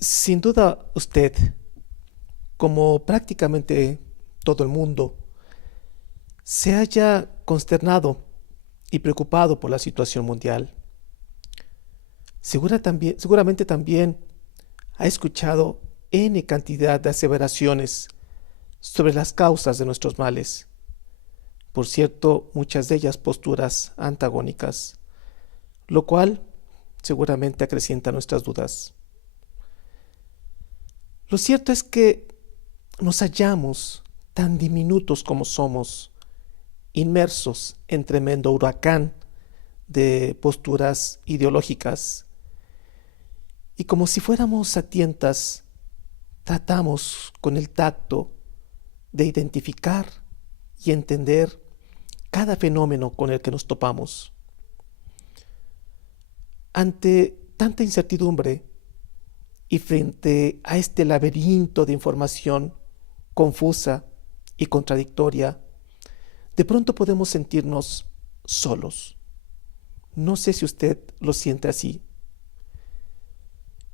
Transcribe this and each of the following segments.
Sin duda usted, como prácticamente todo el mundo, se haya consternado y preocupado por la situación mundial. Seguramente también ha escuchado N cantidad de aseveraciones sobre las causas de nuestros males. Por cierto, muchas de ellas posturas antagónicas, lo cual seguramente acrecienta nuestras dudas. Lo cierto es que nos hallamos tan diminutos como somos, inmersos en tremendo huracán de posturas ideológicas, y como si fuéramos a tientas, tratamos con el tacto de identificar y entender cada fenómeno con el que nos topamos. Ante tanta incertidumbre y frente a este laberinto de información confusa y contradictoria, de pronto podemos sentirnos solos. No sé si usted lo siente así,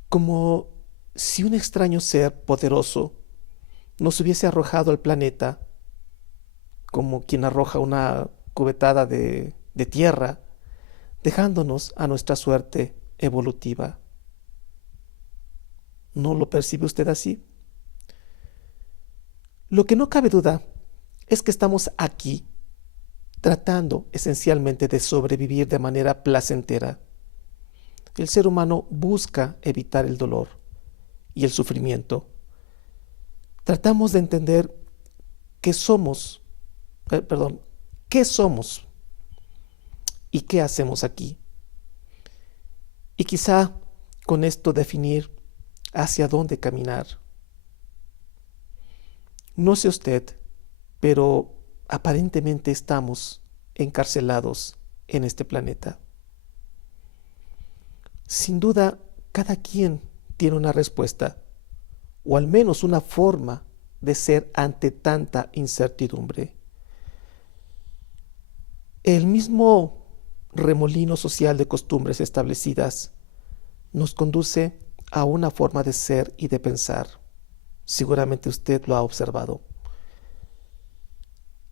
como si un extraño ser poderoso nos hubiese arrojado al planeta, como quien arroja una cubetada de tierra, dejándonos a nuestra suerte evolutiva. ¿No lo percibe usted así? Lo que no cabe duda es que estamos aquí tratando esencialmente de sobrevivir de manera placentera. El ser humano busca evitar el dolor y el sufrimiento. Tratamos de entender qué somos, perdón, qué somos y qué hacemos aquí. Y quizá con esto definir hacia dónde caminar. No sé usted, pero aparentemente estamos encarcelados en este planeta. Sin duda, cada quien tiene una respuesta, o al menos una forma de ser ante tanta incertidumbre. El mismo remolino social de costumbres establecidas nos conduce a una forma de ser y de pensar. Seguramente usted lo ha observado.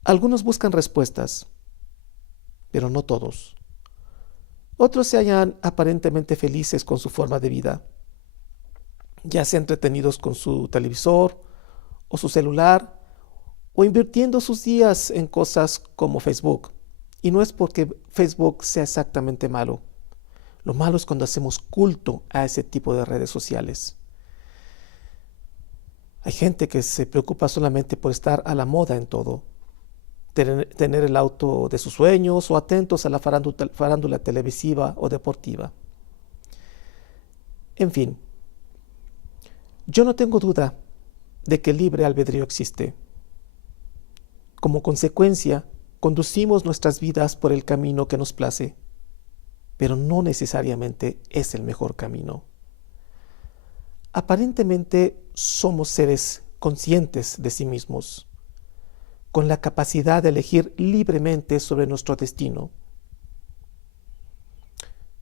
Algunos buscan respuestas, pero no todos. Otros se hallan aparentemente felices con su forma de vida, ya sea entretenidos con su televisor o su celular, o invirtiendo sus días en cosas como Facebook. Y no es porque Facebook sea exactamente malo. Lo malo es cuando hacemos culto a ese tipo de redes sociales. Hay gente que se preocupa solamente por estar a la moda en todo, tener el auto de sus sueños o atentos a la farándula televisiva o deportiva. En fin, yo no tengo duda de que el libre albedrío existe. Como consecuencia, conducimos nuestras vidas por el camino que nos place, pero no necesariamente es el mejor camino. Aparentemente somos seres conscientes de sí mismos, con la capacidad de elegir libremente sobre nuestro destino.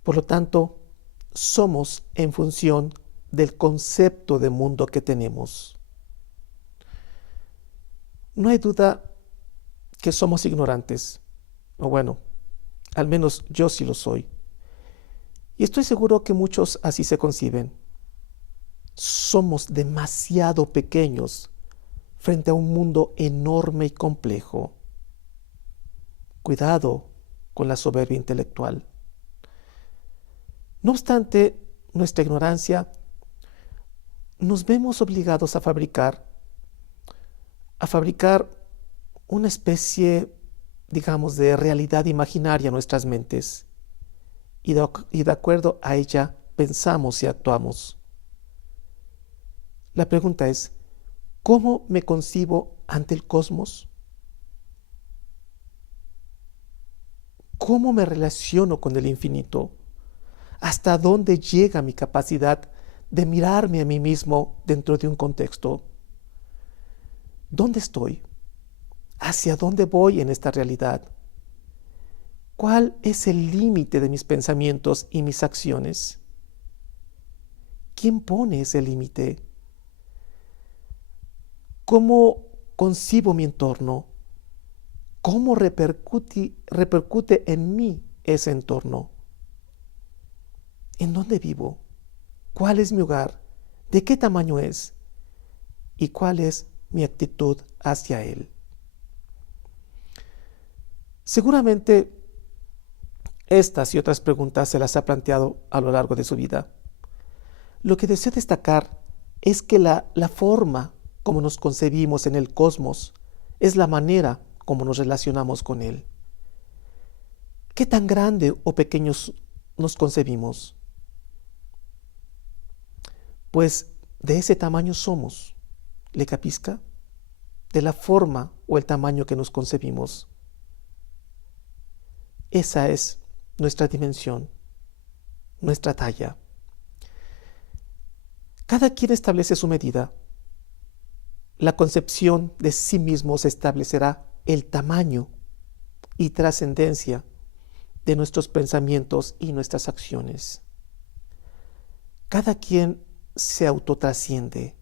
Por lo tanto, somos en función del concepto de mundo que tenemos. No hay duda que somos ignorantes, o bueno, al menos yo sí lo soy. Y estoy seguro que muchos así se conciben. Somos demasiado pequeños frente a un mundo enorme y complejo. Cuidado con la soberbia intelectual. No obstante nuestra ignorancia, nos vemos obligados a fabricar una especie, digamos, de realidad imaginaria en nuestras mentes, y de acuerdo a ella pensamos y actuamos. La pregunta es, ¿cómo me concibo ante el cosmos? ¿Cómo me relaciono con el infinito? ¿Hasta dónde llega mi capacidad de mirarme a mí mismo dentro de un contexto? ¿Dónde estoy? ¿Hacia dónde voy en esta realidad? ¿Cuál es el límite de mis pensamientos y mis acciones? ¿Quién pone ese límite? ¿Cómo concibo mi entorno? ¿Cómo repercute en mí ese entorno? ¿En dónde vivo? ¿Cuál es mi hogar? ¿De qué tamaño es? ¿Y cuál es mi actitud hacia él? Seguramente estas y otras preguntas se las ha planteado a lo largo de su vida. Lo que deseo destacar es que la forma como nos concebimos en el cosmos es la manera como nos relacionamos con él. ¿Qué tan grande o pequeños nos concebimos? Pues de ese tamaño somos. ¿Le capisca? De la forma o el tamaño que nos concebimos. Esa es nuestra dimensión, nuestra talla. Cada quien establece su medida. La concepción de sí mismo se establecerá el tamaño y trascendencia de nuestros pensamientos y nuestras acciones. Cada quien se autotrasciende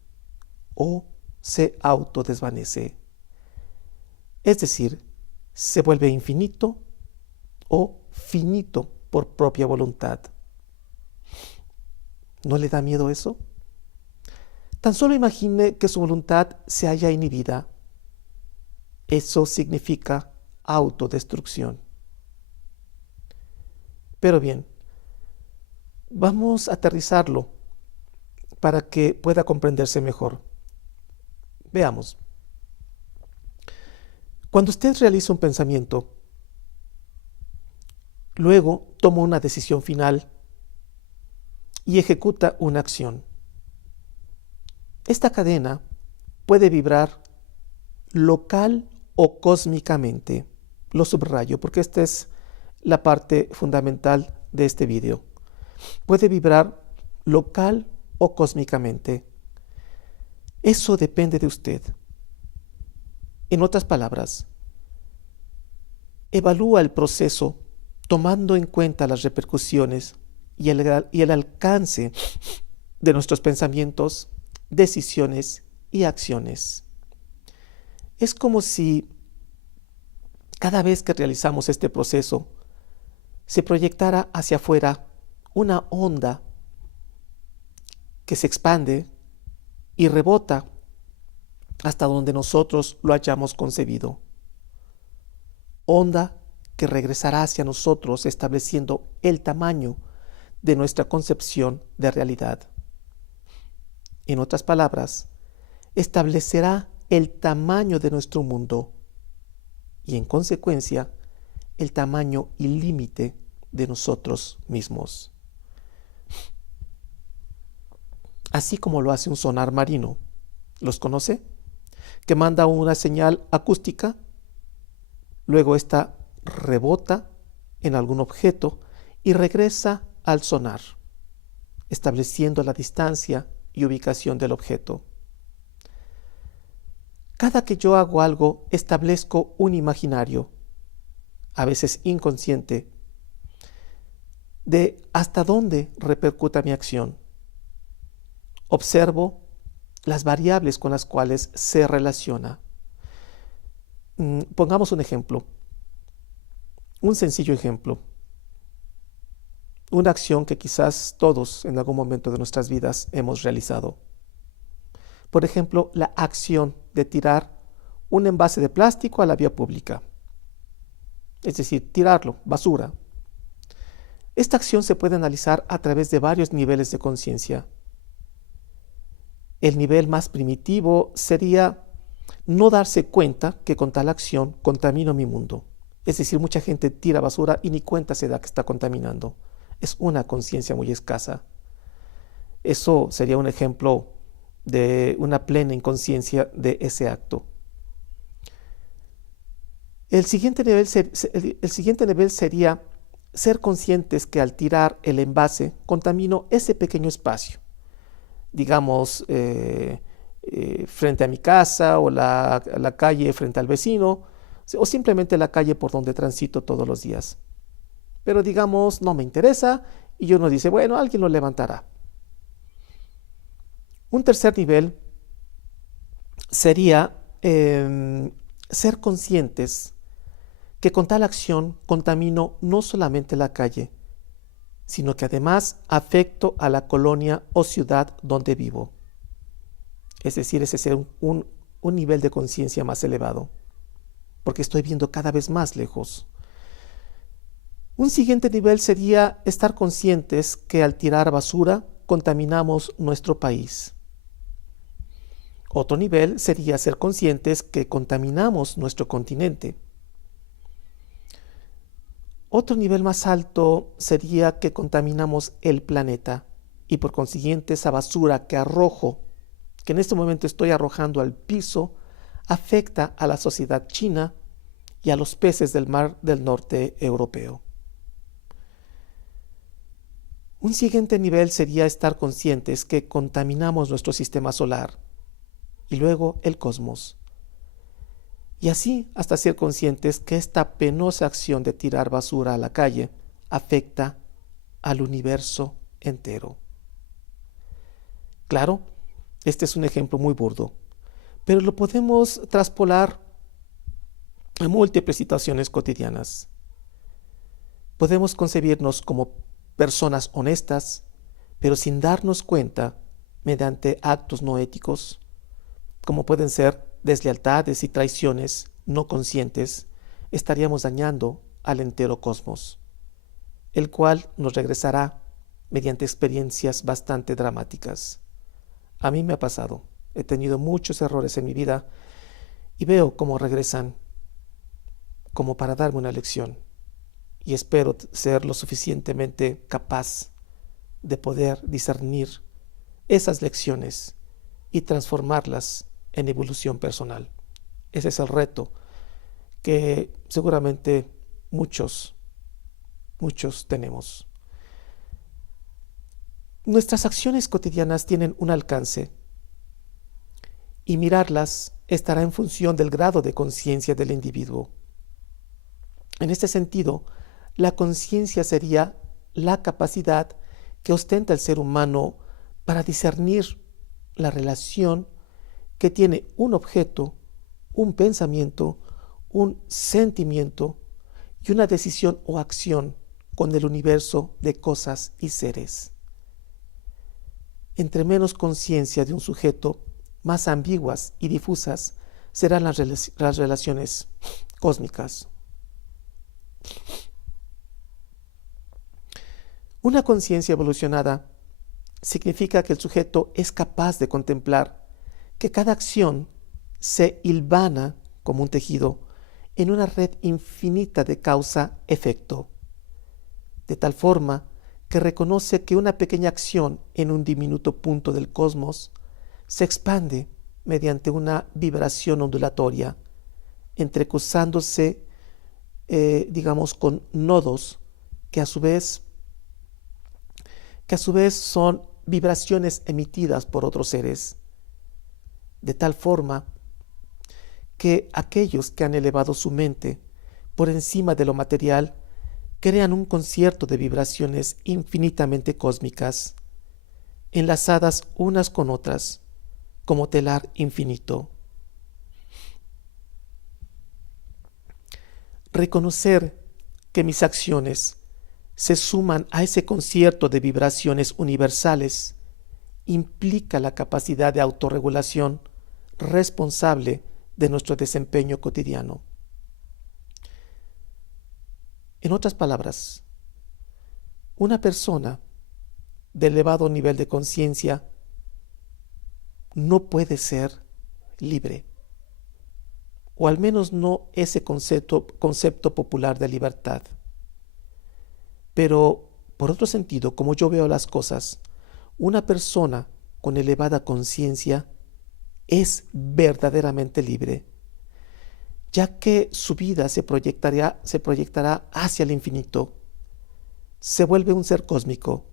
o se autodesvanece. Es decir, se vuelve infinito o finito por propia voluntad. ¿No le da miedo eso? Tan solo imagine que su voluntad se halla inhibida. Eso significa autodestrucción. Pero bien, vamos a aterrizarlo para que pueda comprenderse mejor. Veamos. Cuando usted realiza un pensamiento, luego toma una decisión final y ejecuta una acción. Esta cadena puede vibrar local o cósmicamente. Lo subrayo porque esta es la parte fundamental de este video. Puede vibrar local o cósmicamente. Eso depende de usted. En otras palabras, evalúa el proceso tomando en cuenta las repercusiones y el alcance de nuestros pensamientos, decisiones y acciones. Es como si cada vez que realizamos este proceso se proyectara hacia afuera una onda que se expande y rebota hasta donde nosotros lo hayamos concebido. Onda que regresará hacia nosotros estableciendo el tamaño de nuestra concepción de realidad. En otras palabras, establecerá el tamaño de nuestro mundo y en consecuencia el tamaño y límite de nosotros mismos. Así como lo hace un sonar marino. ¿Los conoce? Que manda una señal acústica, luego esta rebota en algún objeto y regresa al sonar, estableciendo la distancia y ubicación del objeto. Cada que yo hago algo, establezco un imaginario, a veces inconsciente, de hasta dónde repercuta mi acción. Observo las variables con las cuales se relaciona. Pongamos un ejemplo, un sencillo ejemplo. Una acción que quizás todos en algún momento de nuestras vidas hemos realizado. Por ejemplo, la acción de tirar un envase de plástico a la vía pública. Es decir, tirarlo, basura. Esta acción se puede analizar a través de varios niveles de conciencia. El nivel más primitivo sería no darse cuenta que con tal acción contamino mi mundo. Es decir, mucha gente tira basura y ni cuenta se da que está contaminando. Es una conciencia muy escasa. Eso sería un ejemplo de una plena inconsciencia de ese acto. El siguiente nivel sería ser conscientes que al tirar el envase contamino ese pequeño espacio. Digamos, frente a mi casa o la calle frente al vecino, o simplemente la calle por donde transito todos los días. Pero digamos, no me interesa y uno dice, bueno, alguien lo levantará. Un tercer nivel sería ser conscientes que con tal acción contamino no solamente la calle, sino que además afecto a la colonia o ciudad donde vivo. Es decir, ese es un nivel de conciencia más elevado, porque estoy viendo cada vez más lejos. Un siguiente nivel sería estar conscientes que al tirar basura contaminamos nuestro país. Otro nivel sería ser conscientes que contaminamos nuestro continente. Otro nivel más alto sería que contaminamos el planeta y por consiguiente esa basura que arrojo, que en este momento estoy arrojando al piso, afecta a la sociedad china y a los peces del mar del norte europeo. Un siguiente nivel sería estar conscientes que contaminamos nuestro sistema solar y luego el cosmos. Y así hasta ser conscientes que esta penosa acción de tirar basura a la calle afecta al universo entero. Claro, este es un ejemplo muy burdo, pero lo podemos traspolar a múltiples situaciones cotidianas. Podemos concebirnos como personas honestas, pero sin darnos cuenta, mediante actos no éticos, como pueden ser deslealtades y traiciones no conscientes, estaríamos dañando al entero cosmos, el cual nos regresará mediante experiencias bastante dramáticas. A mí me ha pasado, he tenido muchos errores en mi vida y veo cómo regresan como para darme una lección, y espero ser lo suficientemente capaz de poder discernir esas lecciones y transformarlas en evolución personal. Ese es el reto que seguramente muchos tenemos. Nuestras acciones cotidianas tienen un alcance y mirarlas estará en función del grado de conciencia del individuo. En este sentido, la conciencia sería la capacidad que ostenta el ser humano para discernir la relación que tiene un objeto, un pensamiento, un sentimiento y una decisión o acción con el universo de cosas y seres. Entre menos conciencia de un sujeto, más ambiguas y difusas serán las relaciones cósmicas. Una conciencia evolucionada significa que el sujeto es capaz de contemplar que cada acción se hilvana como un tejido en una red infinita de causa-efecto, de tal forma que reconoce que una pequeña acción en un diminuto punto del cosmos se expande mediante una vibración ondulatoria, entrecruzándose, con nodos que a su vez son vibraciones emitidas por otros seres, de tal forma que aquellos que han elevado su mente por encima de lo material crean un concierto de vibraciones infinitamente cósmicas, enlazadas unas con otras, como telar infinito. Reconocer que mis acciones se suman a ese concierto de vibraciones universales implica la capacidad de autorregulación responsable de nuestro desempeño cotidiano. En otras palabras, una persona de elevado nivel de conciencia no puede ser libre, o al menos no ese concepto popular de libertad. Pero, por otro sentido, como yo veo las cosas, una persona con elevada conciencia es verdaderamente libre, ya que su vida se proyectará hacia el infinito. Se vuelve un ser cósmico,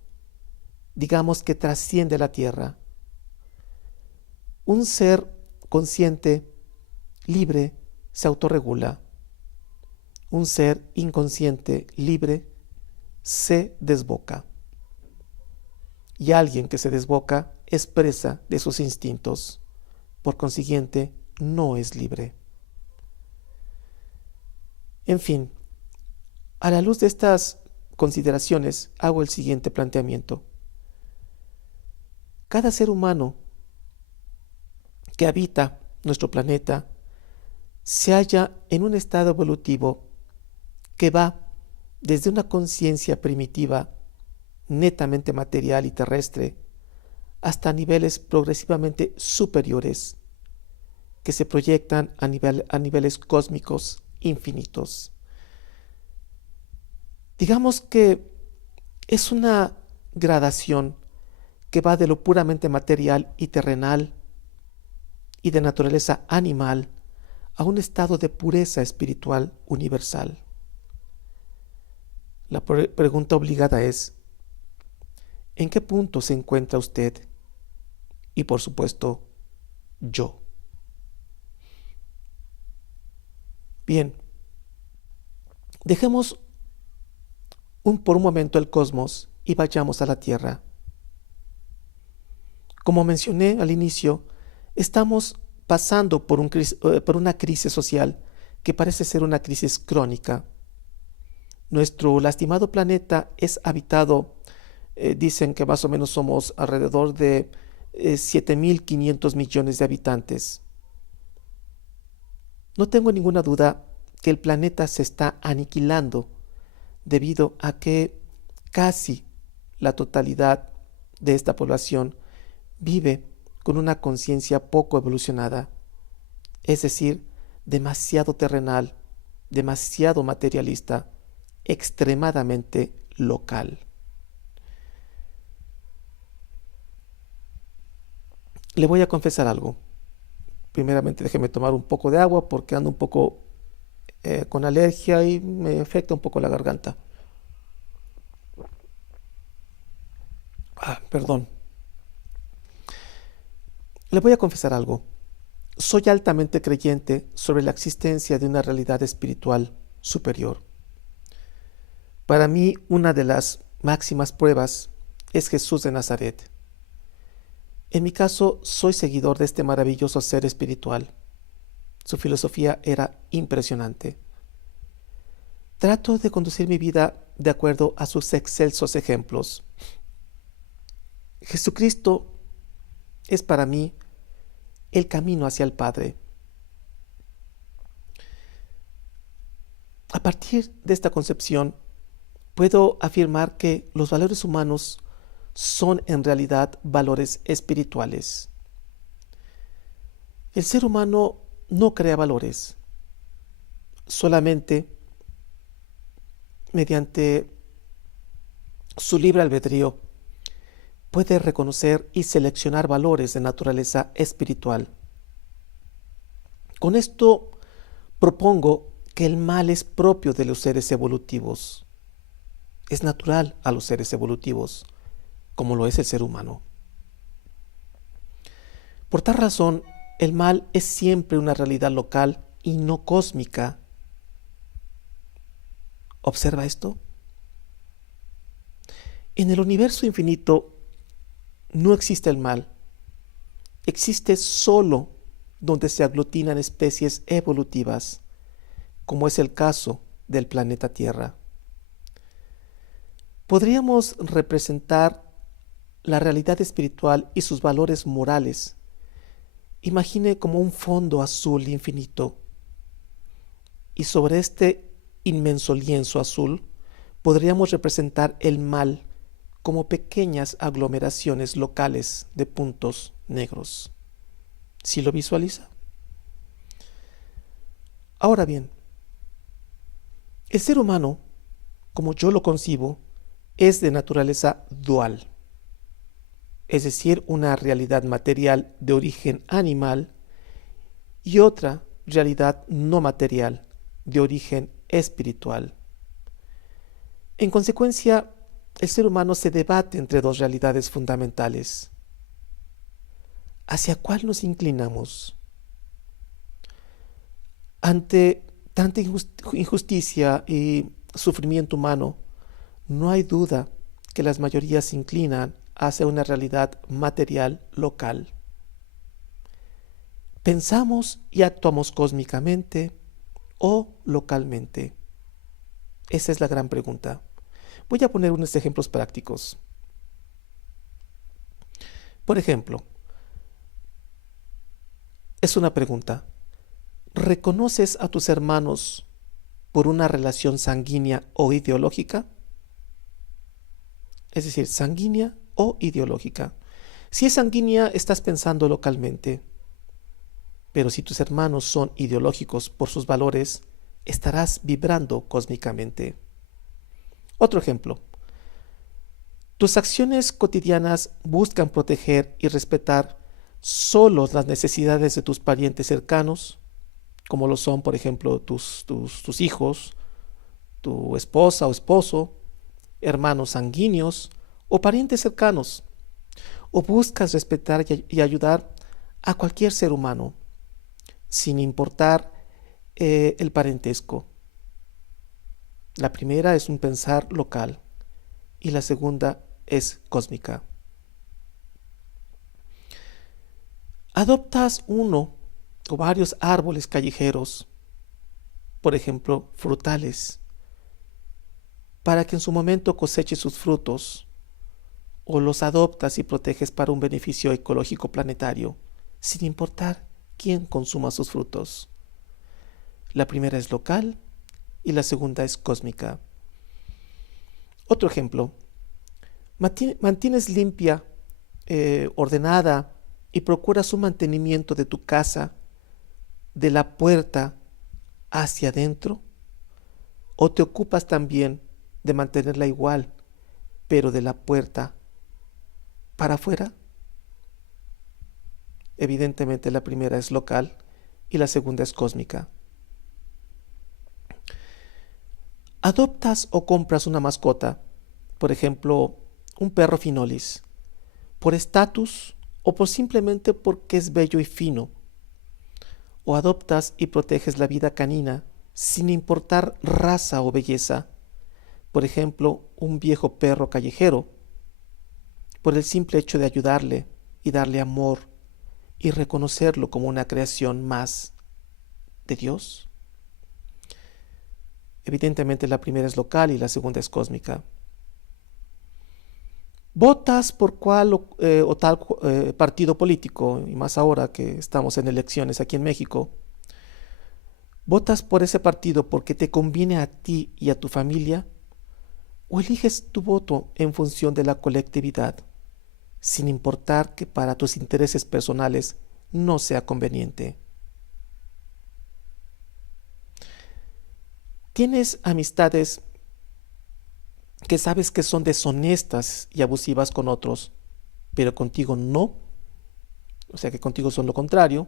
digamos que trasciende la tierra. Un ser consciente, libre, se autorregula. Un ser inconsciente, libre, se desboca. Y alguien que se desboca es presa de sus instintos. Por consiguiente, no es libre. En fin, a la luz de estas consideraciones, hago el siguiente planteamiento. Cada ser humano que habita nuestro planeta se halla en un estado evolutivo que va desde una conciencia primitiva, netamente material y terrestre, hasta niveles progresivamente superiores que se proyectan a niveles cósmicos infinitos. Digamos que es una gradación que va de lo puramente material y terrenal y de naturaleza animal a un estado de pureza espiritual universal. La pregunta obligada es, ¿en qué punto se encuentra usted? Y por supuesto, yo. Bien, dejemos por un momento el cosmos y vayamos a la Tierra. Como mencioné al inicio, estamos pasando por una crisis social que parece ser una crisis crónica. Nuestro lastimado planeta es habitado, dicen que más o menos somos alrededor de 7.500 millones de habitantes. No tengo ninguna duda que el planeta se está aniquilando debido a que casi la totalidad de esta población vive con una conciencia poco evolucionada, es decir, demasiado terrenal, demasiado materialista, extremadamente local. Le voy a confesar algo. Primeramente déjeme tomar un poco de agua porque ando un poco con alergia y me afecta un poco la garganta. Perdón. Le voy a confesar algo. Soy altamente creyente sobre la existencia de una realidad espiritual superior. Para mí, una de las máximas pruebas es Jesús de Nazaret. En mi caso, soy seguidor de este maravilloso ser espiritual. Su filosofía era impresionante. Trato de conducir mi vida de acuerdo a sus excelsos ejemplos. Jesucristo es para mí el camino hacia el Padre. A partir de esta concepción, puedo afirmar que los valores humanos son en realidad valores espirituales. El ser humano no crea valores, solamente mediante su libre albedrío puede reconocer y seleccionar valores de naturaleza espiritual. Con esto propongo que el mal es propio de los seres evolutivos. Es natural a los seres evolutivos, como lo es el ser humano. Por tal razón, el mal es siempre una realidad local y no cósmica. ¿Observa esto? En el universo infinito no existe el mal. Existe solo donde se aglutinan especies evolutivas, como es el caso del planeta Tierra. Podríamos representar la realidad espiritual y sus valores morales. Imagine como un fondo azul infinito, y sobre este inmenso lienzo azul podríamos representar el mal como pequeñas aglomeraciones locales de puntos negros. ¿Sí lo visualiza? Ahora bien, el ser humano, como yo lo concibo, es de naturaleza dual, es decir, una realidad material de origen animal y otra realidad no material de origen espiritual. En consecuencia, el ser humano se debate entre dos realidades fundamentales. ¿Hacia cuál nos inclinamos? Ante tanta injusticia y sufrimiento humano, no hay duda que las mayorías se inclinan hacia una realidad material local. ¿Pensamos y actuamos cósmicamente o localmente? Esa es la gran pregunta. Voy a poner unos ejemplos prácticos. Por ejemplo, es una pregunta. ¿Reconoces a tus hermanos por una relación sanguínea o ideológica? Es decir, sanguínea o ideológica. Si es sanguínea, estás pensando localmente. Pero si tus hermanos son ideológicos por sus valores, estarás vibrando cósmicamente. Otro ejemplo. Tus acciones cotidianas buscan proteger y respetar solo las necesidades de tus parientes cercanos, como lo son, por ejemplo, tus hijos, tu esposa o esposo, hermanos sanguíneos o parientes cercanos, o buscas respetar y ayudar a cualquier ser humano, sin importar el parentesco. La primera es un pensar local y la segunda es cósmica. Adoptas uno o varios árboles callejeros, por ejemplo, frutales, para que en su momento coseche sus frutos, o los adoptas y proteges para un beneficio ecológico planetario, sin importar quién consuma sus frutos. La primera es local y la segunda es cósmica. Otro ejemplo. Mantienes limpia, ordenada y procuras un mantenimiento de tu casa de la puerta hacia adentro, o te ocupas también de mantenerla igual, pero de la puerta para afuera. Evidentemente la primera es local y la segunda es cósmica. Adoptas o compras una mascota, por ejemplo, un perro finolis, por estatus o por simplemente porque es bello y fino. O adoptas y proteges la vida canina sin importar raza o belleza, por ejemplo, un viejo perro callejero, por el simple hecho de ayudarle y darle amor y reconocerlo como una creación más de Dios. Evidentemente la primera es local y la segunda es cósmica. ¿Votas por cuál o tal partido político? Y más ahora que estamos en elecciones aquí en México. ¿Votas por ese partido porque te conviene a ti y a tu familia? ¿O eliges tu voto en función de la colectividad, sin importar que para tus intereses personales no sea conveniente? ¿Tienes amistades que sabes que son deshonestas y abusivas con otros, pero contigo no? O sea que contigo son lo contrario.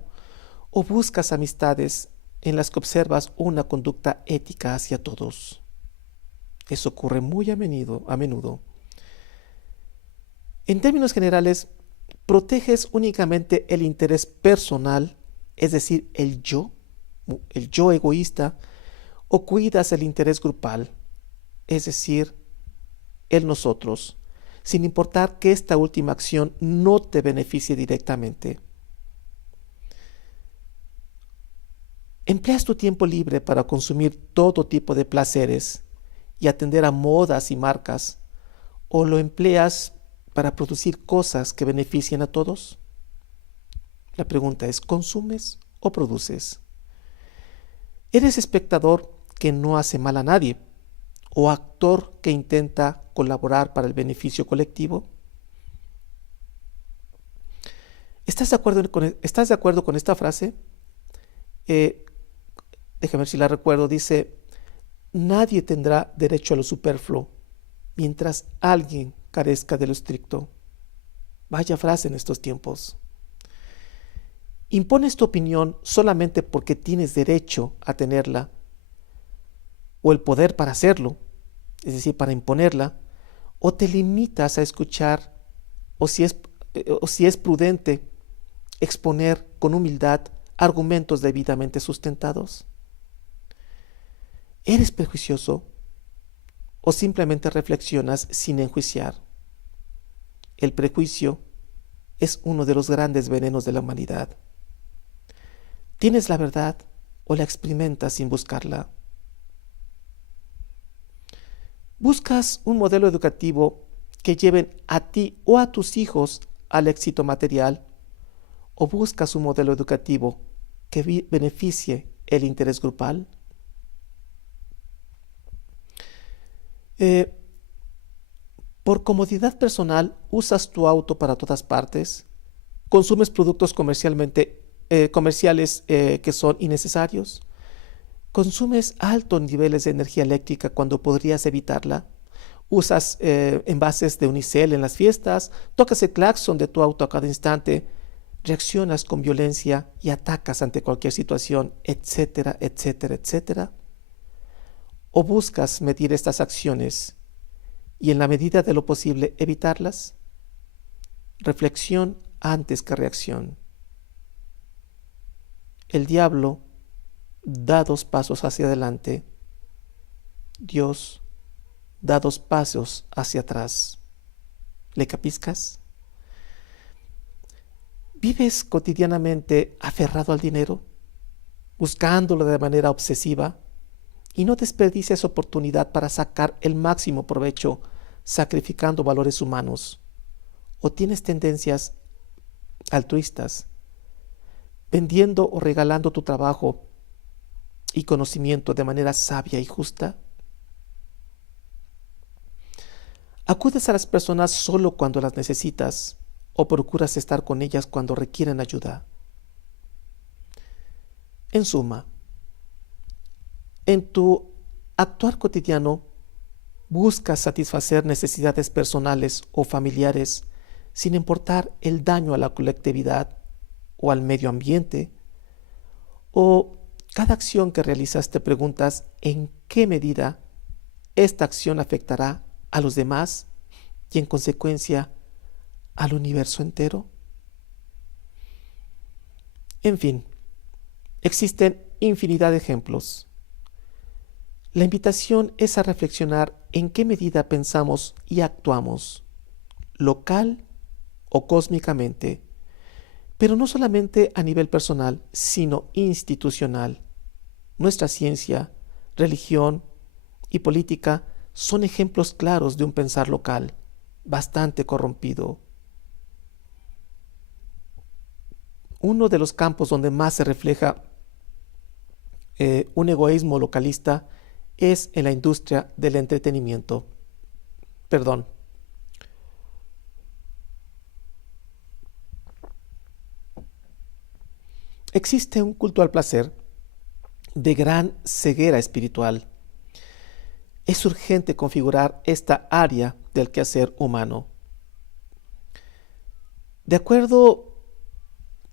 ¿O buscas amistades en las que observas una conducta ética hacia todos? Eso ocurre muy a menudo. En términos generales, proteges únicamente el interés personal, es decir, el yo egoísta, o cuidas el interés grupal, es decir, el nosotros, sin importar que esta última acción no te beneficie directamente. ¿Empleas tu tiempo libre para consumir todo tipo de placeres y atender a modas y marcas, o lo empleas para producir cosas que beneficien a todos? La pregunta es, ¿consumes o produces? ¿Eres espectador que no hace mal a nadie, o actor que intenta colaborar para el beneficio colectivo? ¿Estás de acuerdo con esta frase? Déjame ver si la recuerdo. Dice: nadie tendrá derecho a lo superfluo mientras alguien carezca de lo estricto. Vaya frase en estos tiempos. ¿Impones tu opinión solamente porque tienes derecho a tenerla, o el poder para hacerlo, es decir, para imponerla, o te limitas a escuchar, o si es prudente, exponer con humildad argumentos debidamente sustentados? ¿Eres prejuicioso o simplemente reflexionas sin enjuiciar? el prejuicio es uno de los grandes venenos de la humanidad. ¿Tienes la verdad o la experimentas sin buscarla? ¿Buscas un modelo educativo que lleven a ti o a tus hijos al éxito material? ¿O buscas un modelo educativo que beneficie el interés grupal? Por comodidad personal, ¿usas tu auto para todas partes? ¿Consumes productos comerciales que son innecesarios? ¿Consumes altos niveles de energía eléctrica cuando podrías evitarla? ¿Usas envases de unicel en las fiestas? ¿Tocas el claxon de tu auto a cada instante? ¿Reaccionas con violencia y atacas ante cualquier situación, etcétera, etcétera, etcétera? ¿O buscas medir estas acciones y en la medida de lo posible evitarlas? Reflexión antes que reacción. El diablo da 2 pasos hacia adelante. Dios da 2 pasos hacia atrás. ¿Le capiscas? ¿Vives cotidianamente aferrado al dinero, buscándolo de manera obsesiva, y no desperdicias oportunidad para sacar el máximo provecho sacrificando valores humanos? ¿O tienes tendencias altruistas, vendiendo o regalando tu trabajo y conocimiento de manera sabia y justa? ¿Acudes a las personas solo cuando las necesitas o procuras estar con ellas cuando requieren ayuda? En suma, en tu actuar cotidiano, ¿buscas satisfacer necesidades personales o familiares sin importar el daño a la colectividad o al medio ambiente? ¿O cada acción que realizas te preguntas en qué medida esta acción afectará a los demás y en consecuencia al universo entero? En fin, existen infinidad de ejemplos. La invitación es a reflexionar en qué medida pensamos y actuamos, local o cósmicamente, pero no solamente a nivel personal, sino institucional. Nuestra ciencia, religión y política son ejemplos claros de un pensar local, bastante corrompido. Uno de los campos donde más se refleja un egoísmo localista es en la industria del entretenimiento. Perdón. Existe un culto al placer de gran ceguera espiritual. Es urgente configurar esta área del quehacer humano. De acuerdo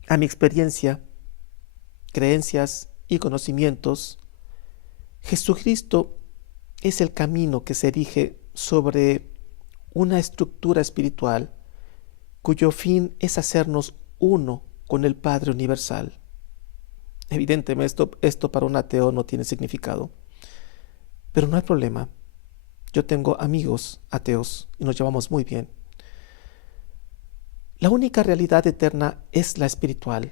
a mi experiencia, creencias y conocimientos, Jesucristo es el camino que se erige sobre una estructura espiritual cuyo fin es hacernos uno con el Padre Universal. Evidentemente esto para un ateo no tiene significado, pero no hay problema. Yo tengo amigos ateos y nos llevamos muy bien. La única realidad eterna es la espiritual.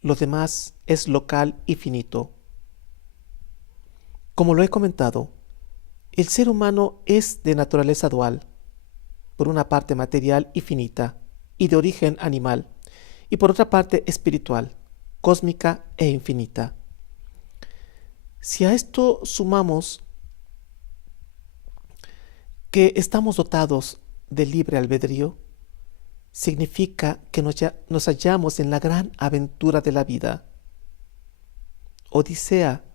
Lo demás es local y finito. Como lo he comentado, el ser humano es de naturaleza dual, por una parte material y finita, y de origen animal, y por otra parte espiritual, cósmica e infinita. Si a esto sumamos que estamos dotados de libre albedrío, significa que nos hallamos en la gran aventura de la vida, odisea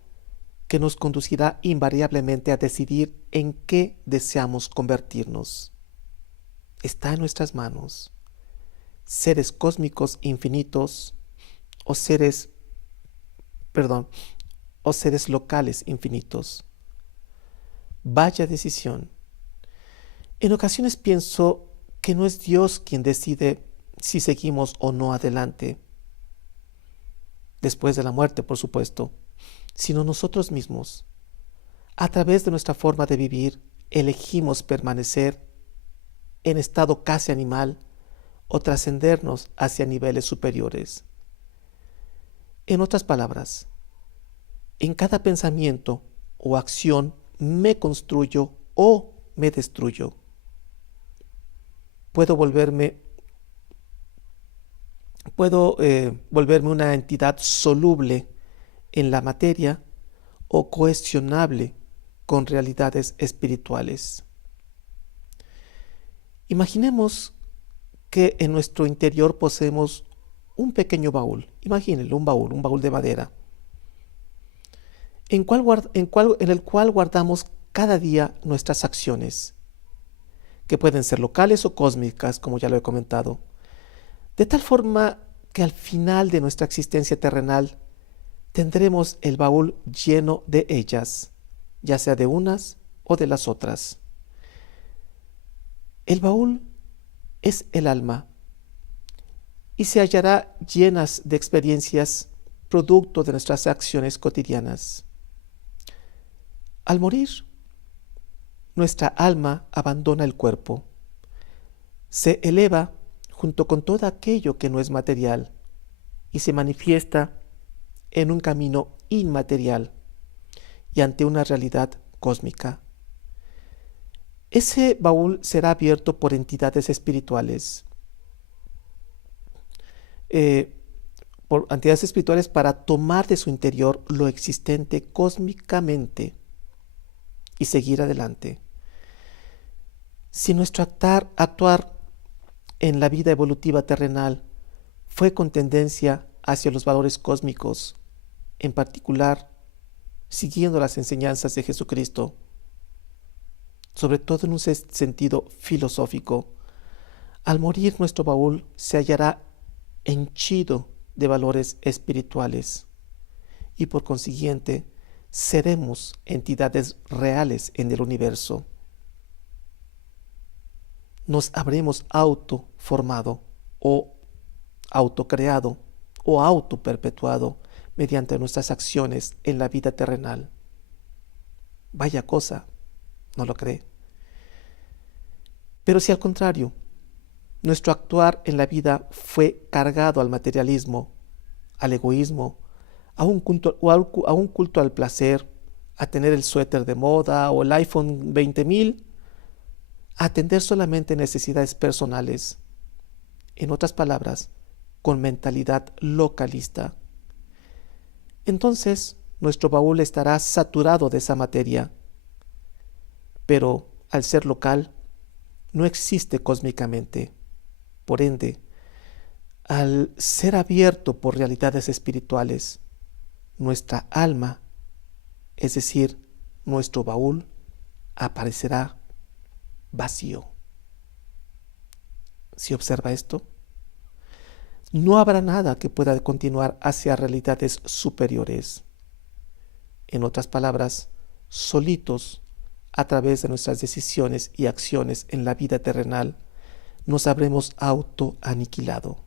que nos conducirá invariablemente a decidir en qué deseamos convertirnos. Está en nuestras manos, seres cósmicos infinitos o seres locales infinitos. Vaya decisión. En ocasiones pienso que no es Dios quien decide si seguimos o no adelante, después de la muerte, por supuesto, sino nosotros mismos. A través de nuestra forma de vivir, elegimos permanecer en estado casi animal o trascendernos hacia niveles superiores. En otras palabras, en cada pensamiento o acción me construyo o me destruyo. Puedo volverme una entidad soluble en la materia o cohesionable con realidades espirituales. Imaginemos que en nuestro interior poseemos un pequeño baúl. Imagínenlo, un baúl de madera, en el cual guardamos cada día nuestras acciones, que pueden ser locales o cósmicas, como ya lo he comentado, de tal forma que al final de nuestra existencia terrenal tendremos el baúl lleno de ellas, ya sea de unas o de las otras. El baúl es el alma y se hallará llenas de experiencias producto de nuestras acciones cotidianas. Al morir, nuestra alma abandona el cuerpo, se eleva junto con todo aquello que no es material y se manifiesta en un camino inmaterial y ante una realidad cósmica. Ese baúl será abierto por entidades espirituales, para tomar de su interior lo existente cósmicamente y seguir adelante. Si nuestro actuar en la vida evolutiva terrenal fue con tendencia hacia los valores cósmicos, en particular siguiendo las enseñanzas de Jesucristo, sobre todo en un sentido filosófico, al morir nuestro baúl se hallará henchido de valores espirituales y por consiguiente seremos entidades reales en el universo. Nos habremos autoformado o autocreado o autoperpetuado mediante nuestras acciones en la vida terrenal. Vaya cosa, ¿no lo cree? Pero si al contrario, nuestro actuar en la vida fue cargado al materialismo, al egoísmo, a un culto al placer, a tener el suéter de moda o el iPhone 20,000, a atender solamente necesidades personales, en otras palabras, con mentalidad localista, entonces nuestro baúl estará saturado de esa materia, pero al ser local, no existe cósmicamente. Por ende, al ser abierto por realidades espirituales, nuestra alma, es decir, nuestro baúl, aparecerá vacío. ¿Si observa esto? No habrá nada que pueda continuar hacia realidades superiores. En otras palabras, solitos, a través de nuestras decisiones y acciones en la vida terrenal, nos habremos autoaniquilado.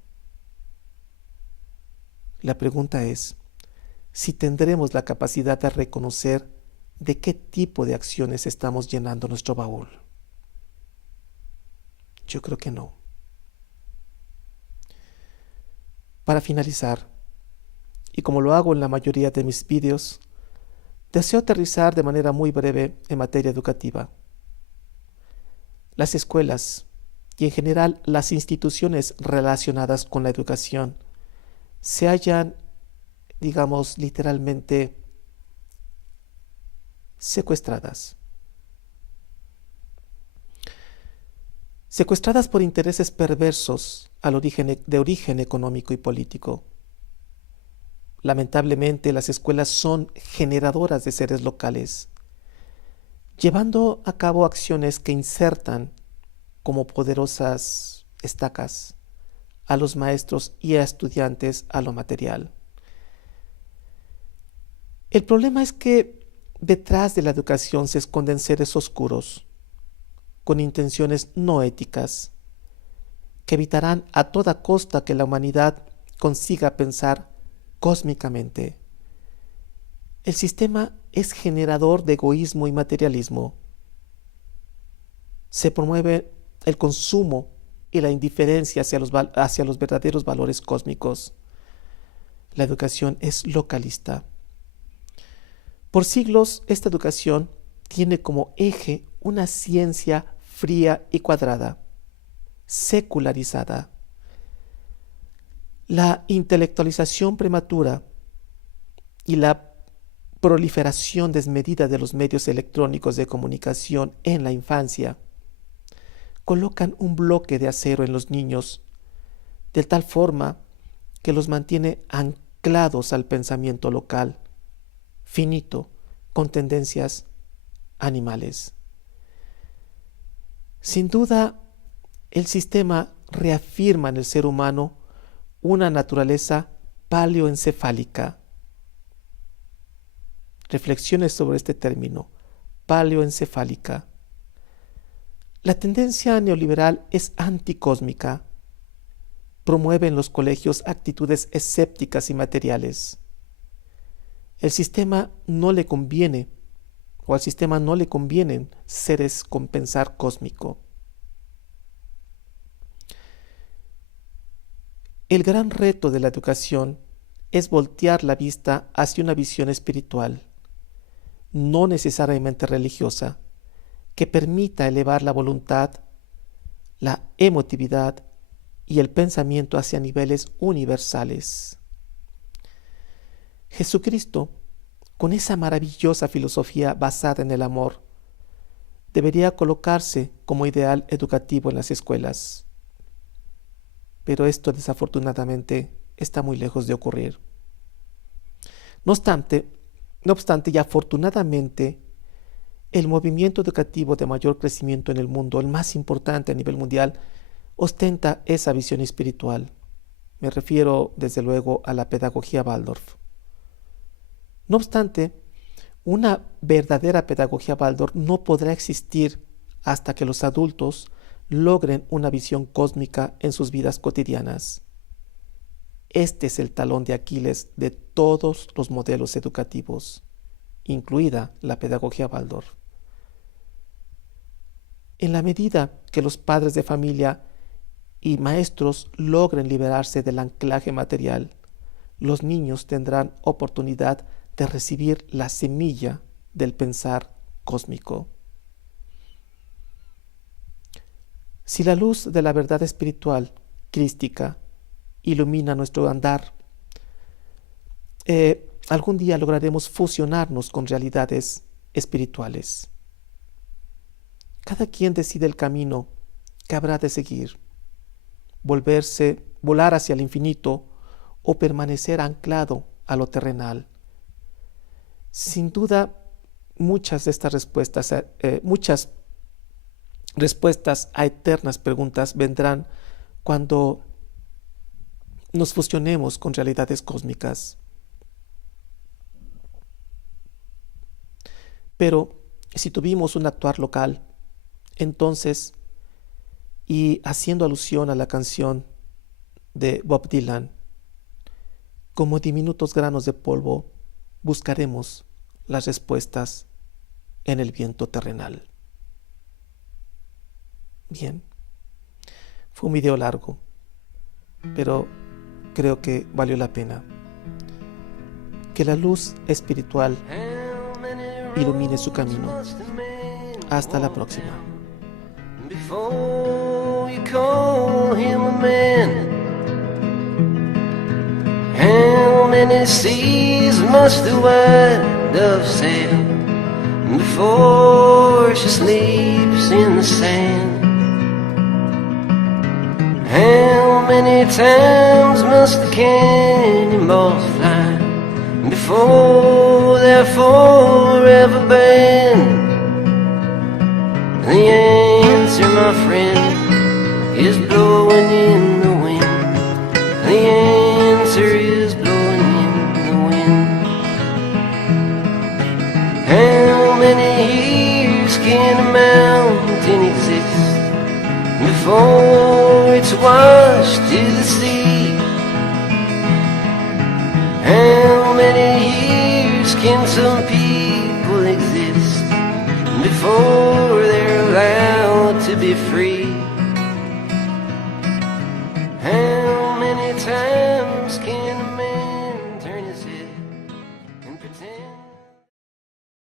La pregunta es, si tendremos la capacidad de reconocer de qué tipo de acciones estamos llenando nuestro baúl. Yo creo que no. Para finalizar, y como lo hago en la mayoría de mis vídeos, deseo aterrizar de manera muy breve en materia educativa. Las escuelas y en general las instituciones relacionadas con la educación se hallan, digamos, literalmente secuestradas. Secuestradas por intereses perversos de origen económico y político. Lamentablemente, las escuelas son generadoras de seres locales, llevando a cabo acciones que insertan como poderosas estacas a los maestros y a estudiantes a lo material. El problema es que detrás de la educación se esconden seres oscuros, con intenciones no éticas, que evitarán a toda costa que la humanidad consiga pensar cósmicamente. El sistema es generador de egoísmo y materialismo. Se promueve el consumo y la indiferencia hacia los verdaderos valores cósmicos. La educación es localista. Por siglos, esta educación tiene como eje una ciencia fría y cuadrada, secularizada. La intelectualización prematura y la proliferación desmedida de los medios electrónicos de comunicación en la infancia colocan un bloque de acero en los niños, de tal forma que los mantiene anclados al pensamiento local, finito, con tendencias animales. Sin duda, el sistema reafirma en el ser humano una naturaleza paleoencefálica. Reflexiones sobre este término, paleoencefálica. La tendencia neoliberal es anticósmica. Promueve en los colegios actitudes escépticas y materiales. El sistema no le conviene, o al sistema no le convienen seres con pensar cósmico. El gran reto de la educación es voltear la vista hacia una visión espiritual, no necesariamente religiosa, que permita elevar la voluntad, la emotividad y el pensamiento hacia niveles universales. Jesucristo, con esa maravillosa filosofía basada en el amor, debería colocarse como ideal educativo en las escuelas. Pero esto desafortunadamente está muy lejos de ocurrir. No obstante, y afortunadamente, el movimiento educativo de mayor crecimiento en el mundo, el más importante a nivel mundial, ostenta esa visión espiritual. Me refiero, desde luego, a la pedagogía Waldorf. No obstante, una verdadera pedagogía Waldorf no podrá existir hasta que los adultos logren una visión cósmica en sus vidas cotidianas. Este es el talón de Aquiles de todos los modelos educativos, incluida la pedagogía Waldorf. En la medida que los padres de familia y maestros logren liberarse del anclaje material, los niños tendrán oportunidad de recibir la semilla del pensar cósmico. Si la luz de la verdad espiritual, crística, ilumina nuestro andar, algún día lograremos fusionarnos con realidades espirituales. Cada quien decide el camino que habrá de seguir, volar hacia el infinito o permanecer anclado a lo terrenal. Sin duda, muchas respuestas a eternas preguntas vendrán cuando nos fusionemos con realidades cósmicas. Pero si tuvimos un actuar local, entonces, y haciendo alusión a la canción de Bob Dylan, como diminutos granos de polvo, buscaremos las respuestas en el viento terrenal. Bien, fue un video largo, pero creo que valió la pena. Que la luz espiritual ilumine su camino. Hasta la próxima. Before you call him a man, how many seas must the white dove sail before she sleeps in the sand? How many times must the cannonballs fly before they're forever banned? The answer, my friend, is blowing in the wind. The answer is blowing in the wind. How many years can a mountain exist before it's washed to the sea? How many years can some people exist before they're allowed to to be free.